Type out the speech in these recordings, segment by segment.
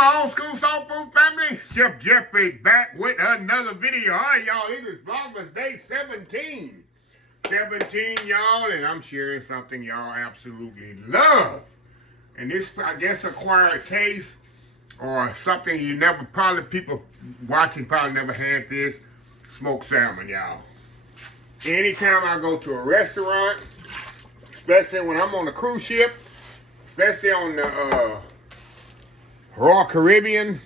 my old school soul food family. Chef Jeffrey back with another video. All right, y'all, it is VlogMas day 17. 17, y'all, and I'm sharing something y'all absolutely love. And this, I guess, acquired taste or something you never, probably people watching probably never had this. Smoked salmon, y'all. Anytime I go to a restaurant, especially when I'm on a cruise ship, especially on the Royal Caribbean,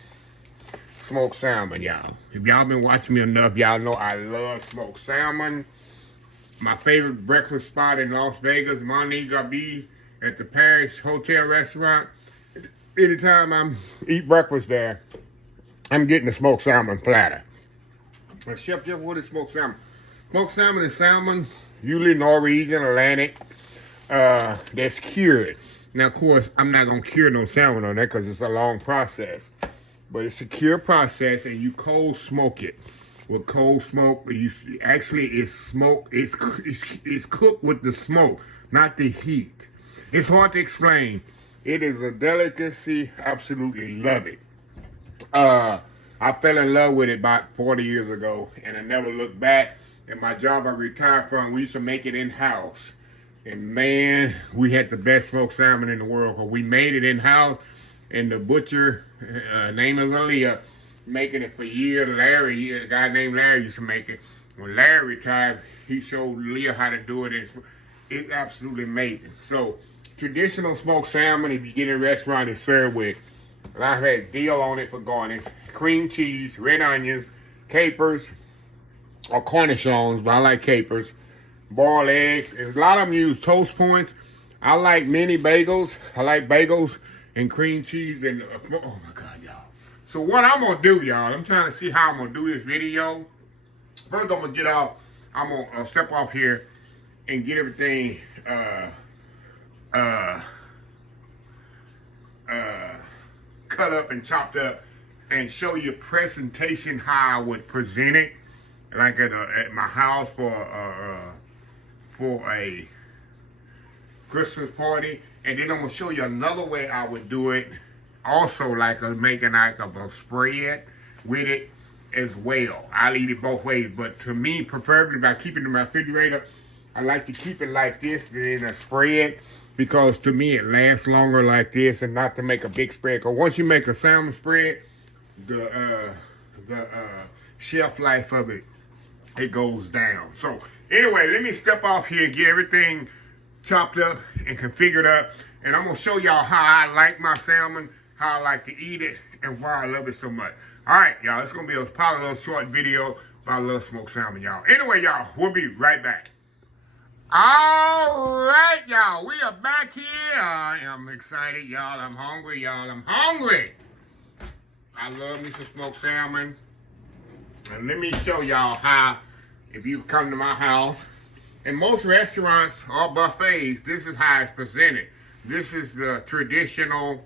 smoked salmon, y'all. If y'all been watching me enough, y'all know I love smoked salmon. My favorite breakfast spot in Las Vegas, Montego Bay, at the Paris Hotel restaurant. Anytime I'm eat breakfast there, I'm getting a smoked salmon platter. Chef Jeff, what is smoked salmon? Smoked salmon is salmon, usually Norwegian, Atlantic, that's cured. Now, of course, I'm not going to cure no salmon on that because it's a long process. But it's a cure process, and you cold smoke it. With cold smoke, it's smoke. It's cooked with the smoke, not the heat. It's hard to explain. It is a delicacy. Absolutely love it. I fell in love with it about 40 years ago, and I never looked back. And my job I retired from, we used to make it in-house. And man, we had the best smoked salmon in the world. Cause we made it in-house, and the butcher, name is Aaliyah, making it for years. Larry, a guy named Larry used to make it. When Larry retired, he showed Leah how to do it. And it's absolutely amazing. So, traditional smoked salmon, if you get in a restaurant, is served with, I've had dill on it for garnish, cream cheese, red onions, capers, or cornichons, but I like capers, boiled eggs. And a lot of them use toast points. I like mini bagels. I like bagels and cream cheese and, oh my God, y'all. So what I'm going to do, y'all, I'm trying to see how I'm going to do this video. First, I'm going to get off, I'm going to step off here and get everything cut up and chopped up and show you presentation how I would present it, like at my house for a Christmas party. And then I'm gonna show you another way I would do it, also like making like a spread with it as well. I'll eat it both ways, but to me, preferably by keeping it in my refrigerator, I like to keep it like this than in a spread, because to me it lasts longer like this, and not to make a big spread. Because once you make a salmon spread, the shelf life of it goes down. So anyway, let me step off here and get everything chopped up and configured up, and I'm gonna show y'all how I like my salmon, how I like to eat it, and why I love it so much. All right, y'all, it's gonna be probably a little short video, but I love smoked salmon, y'all. Anyway, y'all, we'll be right back. All right, y'all, we are back here. I'm excited, y'all. I'm hungry, y'all. I'm hungry. I love me some smoked salmon. And let me show y'all how, if you come to my house, in most restaurants or buffets, this is how it's presented. This is the traditional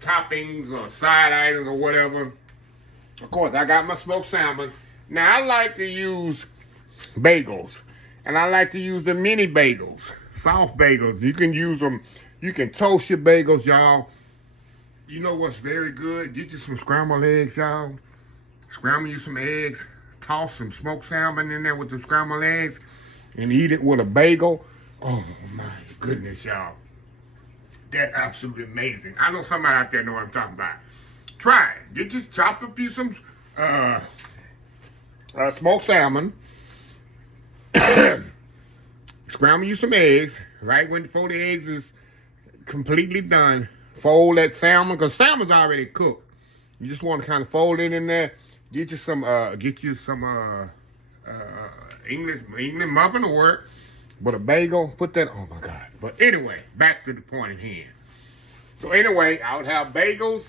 toppings or side items or whatever. Of course, I got my smoked salmon. Now, I like to use bagels, and I like to use the mini bagels, soft bagels. You can use them. You can toast your bagels, y'all. You know what's very good? Get you some scrambled eggs, y'all. Scramble you some eggs. Toss some smoked salmon in there with the scrambled eggs and eat it with a bagel. Oh, my goodness, y'all. That's absolutely amazing. I know somebody out there know what I'm talking about. Try it. Chop up you some smoked salmon. Scramble you some eggs. Right before the eggs is completely done, fold that salmon, because salmon's already cooked. You just want to kind of fold it in there. Get you some English muffin will work, but a bagel, put that. Oh my God! But anyway, back to the point at hand. So anyway, I would have bagels.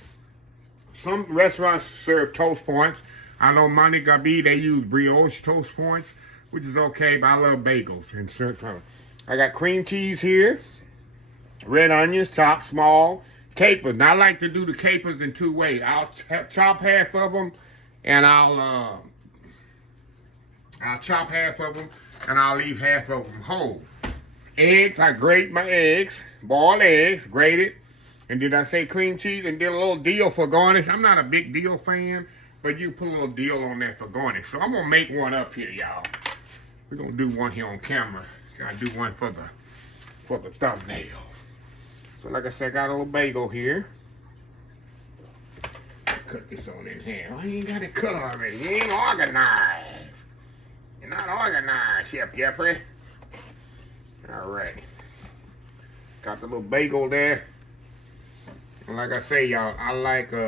Some restaurants serve toast points. I know Montego Bay, they use brioche toast points, which is okay, but I love bagels. And I got cream cheese here, red onions, chopped small, capers. Now I like to do the capers in two ways. I'll chop half of them, and I'll chop half of them, and I'll leave half of them whole. Eggs, I grate my eggs, boiled eggs, grated. And did I say cream cheese and did a little dill for garnish? I'm not a big dill fan, but you put a little dill on that for garnish. So I'm gonna make one up here, y'all. We're gonna do one here on camera. Gotta do one for the thumbnail. So like I said, I got a little bagel here. Cut this on in here. Oh, you ain't got it cut already. You ain't organized. You're not organized, Chef Jeffrey. All right. Got the little bagel there. And like I say, y'all, I like put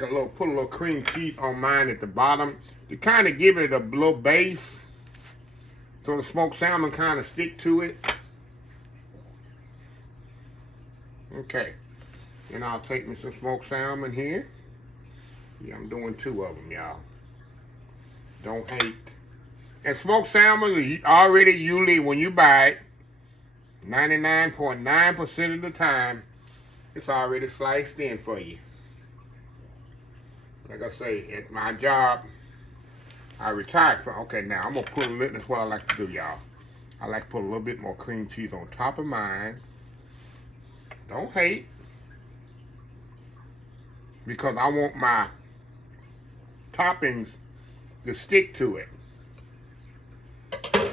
a little cream cheese on mine at the bottom to kind of give it a little base, so the smoked salmon kind of stick to it. Okay. Then I'll take me some smoked salmon here. Yeah, I'm doing 2 of them, y'all. Don't hate. And smoked salmon already usually when you buy it, 99.9% of the time, it's already sliced in for you. Like I say, at my job, I retired from. Okay, now I'm gonna put a little. That's what I like to do, y'all. I like to put a little bit more cream cheese on top of mine. Don't hate, because I want my toppings to stick to it.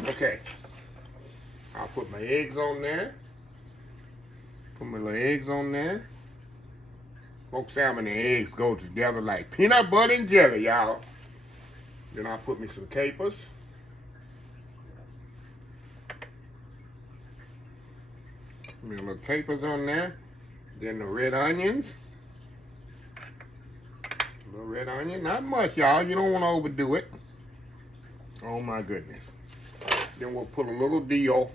Okay. I'll put my eggs on there. Put my little eggs on there. Smoked salmon and eggs go together like peanut butter and jelly, y'all. Then I'll put me some capers. Put me a little capers on there. Then the red onions. A little red onion. Not much, y'all. You don't want to overdo it. Oh my goodness. Then we'll put a little dill.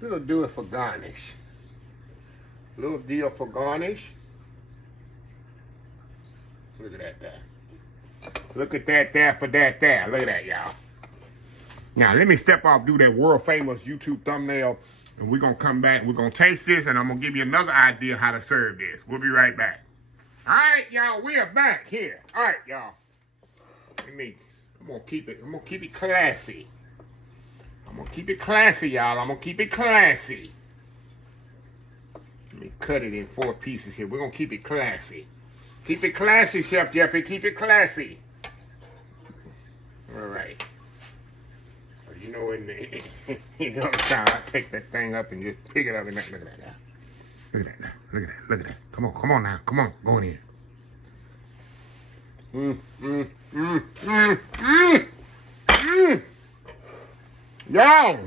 Little dill for garnish. Little dill for garnish. Look at that there. Look at that there for that there. Look at that, y'all. Now, let me step off, do that world famous YouTube thumbnail, and we're going to come back. We're going to taste this, and I'm going to give you another idea how to serve this. We'll be right back. All right, y'all, we are back here. All right, y'all. I'm going to keep it classy. I'm going to keep it classy, y'all. I'm going to keep it classy. Let me cut it in 4 pieces here. We're going to keep it classy. Keep it classy, Chef Jeffrey. Keep it classy. All right. You know, in the other time, I pick that thing up and just pick it up and look at that now. Look at that now. Look at that. Look at that. Come on now. Come on. Go in. Y'all.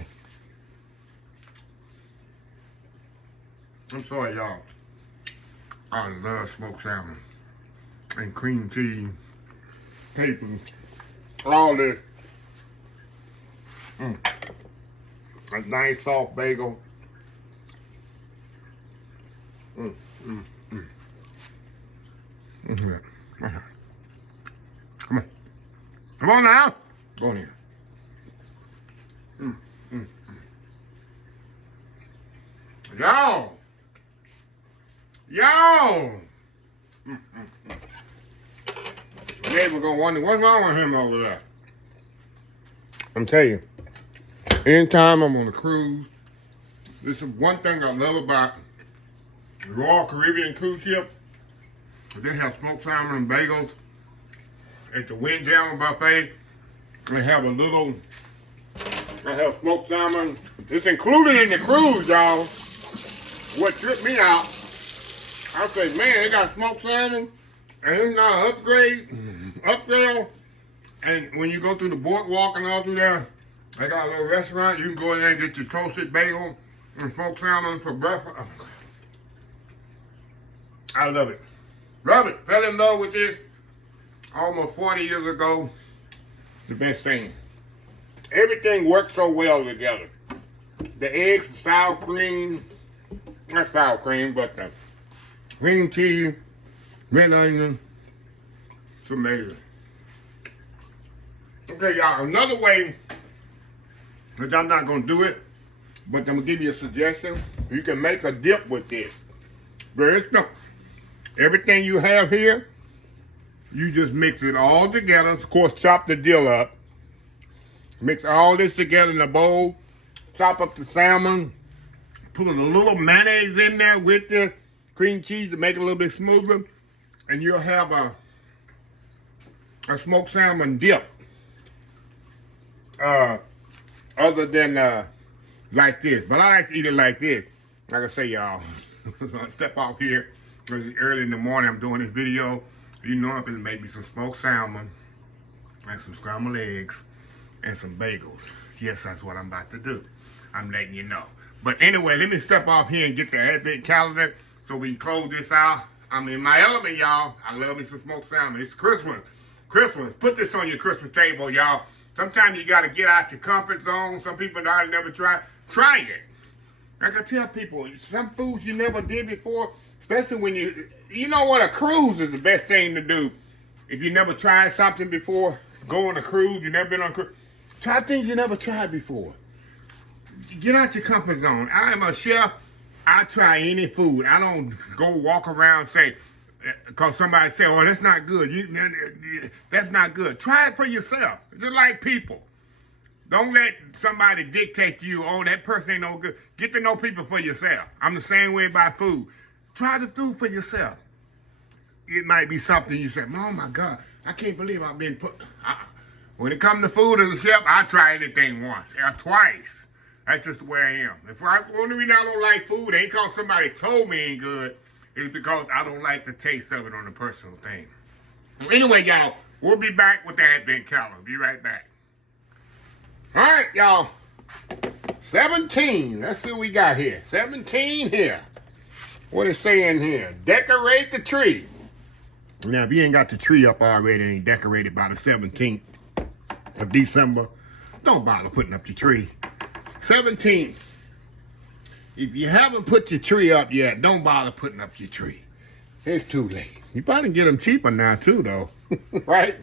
I'm sorry, y'all. I love smoked salmon and cream cheese, capers, all this. A nice soft bagel. Come on. Come on now. Go in here. Y'all. Neighbor gonna wonder what's wrong with him over there. I'm telling you, anytime I'm on a cruise, this is one thing I love about the Royal Caribbean cruise ship. They have smoked salmon and bagels at the Windjammer buffet. They have I have smoked salmon. It's included in the cruise, y'all. What tripped me out, I said, man, they got smoked salmon, and it's not an upgrade. And when you go through the boardwalk and all through there, they got a little restaurant. You can go in there and get your toasted bagel and smoked salmon for breakfast. Oh, I love it. Love it. Fell in love with this almost 40 years ago. The best thing. Everything works so well together. The eggs, the sour cream, not sour cream, but the cream cheese, red onion, it's amazing. Okay, y'all, another way, which I'm not going to do it, but I'm going to give you a suggestion. You can make a dip with this. Very simple. Everything you have here, you just mix it all together. Of course, chop the dill up. Mix all this together in a bowl. Chop up the salmon. put a little mayonnaise in there with the cream cheese to make it a little bit smoother. And you'll have a smoked salmon dip. Other than like this. But I like to eat it like this. Like I say, y'all, I'm gonna step off here because it's early in the morning. I'm doing this video. You know I'm gonna make me some smoked salmon and some scrambled eggs and some bagels. Yes, that's what I'm about to do. I'm letting you know. But anyway, let me step off here and get the advent calendar so we can close this out. I'm in my element, y'all. I love me some smoked salmon. It's Christmas. Christmas. Put this on your Christmas table, y'all. Sometimes you got to get out your comfort zone. Some people that never try it. Like I tell people, some foods you never did before, especially when you know what, a cruise is the best thing to do. If you never tried something before, go on a cruise, you never been on a cruise, try things you never tried before. Get out your comfort zone. I am a chef. I try any food. I don't go walk around say, because somebody say, oh, that's not good. That's not good. Try it for yourself. Just like people. Don't let somebody dictate to you, oh, that person ain't no good. Get to know people for yourself. I'm the same way about food. Try the food for yourself. It might be something you say, oh, my God, I can't believe I've been put. When it comes to food as a chef, I try anything once or twice. That's just the way I am. Only reason I don't like food ain't because somebody told me ain't good. It's because I don't like the taste of it on a personal thing. Anyway, y'all, we'll be back with the advent calendar. Be right back. All right, y'all. 17. Let's see what we got here. 17 here. What is saying here? Decorate the tree. Now, if you ain't got the tree up already and you decorate it by the 17th of December, don't bother putting up your tree. 17th. If you haven't put your tree up yet, don't bother putting up your tree. It's too late. You probably get them cheaper now, too, though. Right?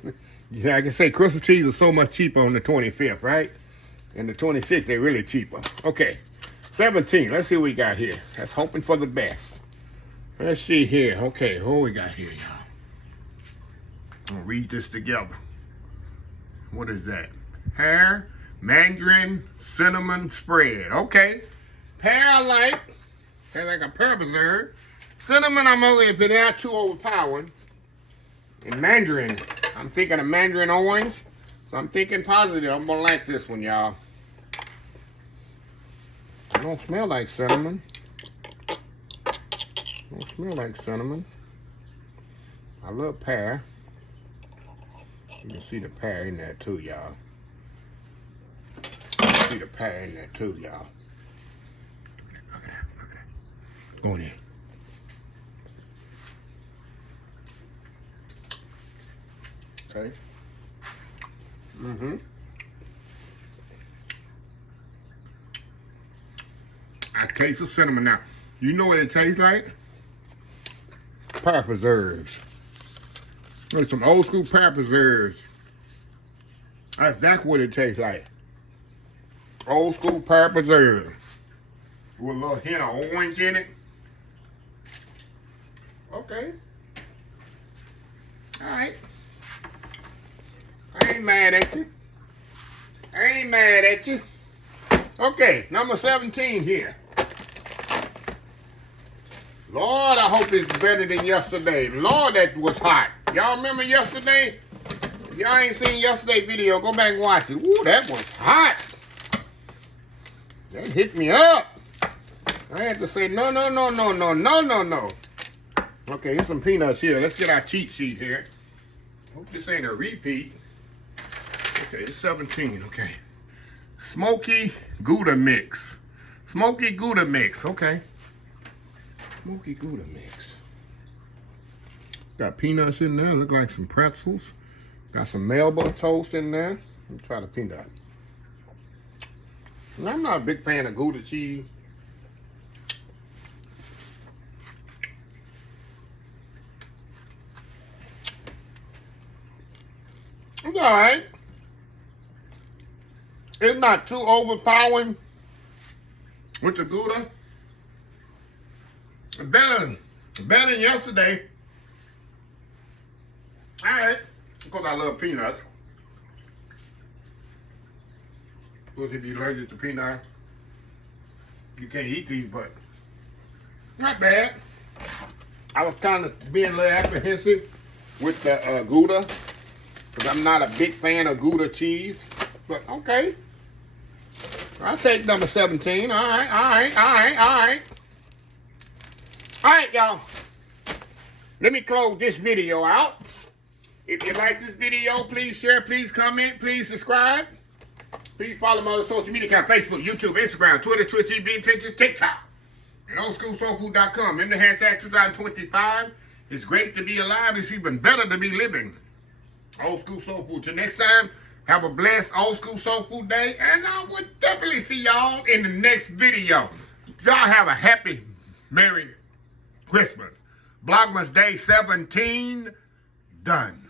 Like I say, Christmas trees are so much cheaper on the 25th, right? And the 26th, they're really cheaper. Okay. 17. Let's see what we got here. That's hoping for the best. Let's see here. Okay, what we got here, y'all? I'm going to read this together. What is that? Pear, mandarin, cinnamon spread. Okay. Pear I like. That's like a pear preserve. Cinnamon I'm only if it's not too overpowering. And mandarin, I'm thinking of mandarin orange. So I'm thinking positive. I'm gonna like this one, y'all. It don't smell like cinnamon. Don't smell like cinnamon. I love pear. You can see the pear in there too, y'all. See the pear in there too, y'all. Look at that, look at that. Go in there. Okay. I taste the cinnamon now. You know what it tastes like? Pear preserves. There's some old school pear preserves. That's what it tastes like. Old school pear preserve. With a little hint of orange in it. Okay. Alright. I ain't mad at you. I ain't mad at you. Okay, number 17 here. Lord, I hope it's better than yesterday. Lord, that was hot. Y'all remember yesterday? If y'all ain't seen yesterday's video, go back and watch it. Ooh, that was hot. That hit me up. I had to say, no. Okay, here's some peanuts here. Let's get our cheat sheet here. Hope this ain't a repeat. Okay, it's 17, okay. Smoky Gouda mix. Smoky Gouda mix, okay. Smoky Gouda mix. Got peanuts in there, look like some pretzels. Got some Melba toast in there. Let me try the peanut. And I'm not a big fan of Gouda cheese. It's alright. It's not too overpowering with the Gouda. Better than yesterday. Alright. Because I love peanuts. Because if you're allergic to peanuts, You can't eat these, but not bad. I was kind of being a little apprehensive with the Gouda, because I'm not a big fan of Gouda cheese. But okay. I'll take number 17. All right. All right, y'all. Let me close this video out. If you like this video, please share, please comment, please subscribe. Please follow my other social media accounts: Facebook, YouTube, Instagram, Twitter, Twitch TV, Pinterest, TikTok, and oldschoolsoulfood.com. Remember the hashtag 2025. It's great to be alive. It's even better to be living. Old School Soul Food. Till next time, have a blessed Old School Soul Food day. And I will definitely see y'all in the next video. Y'all have a happy, Merry Christmas. VlogMas Day 17 done.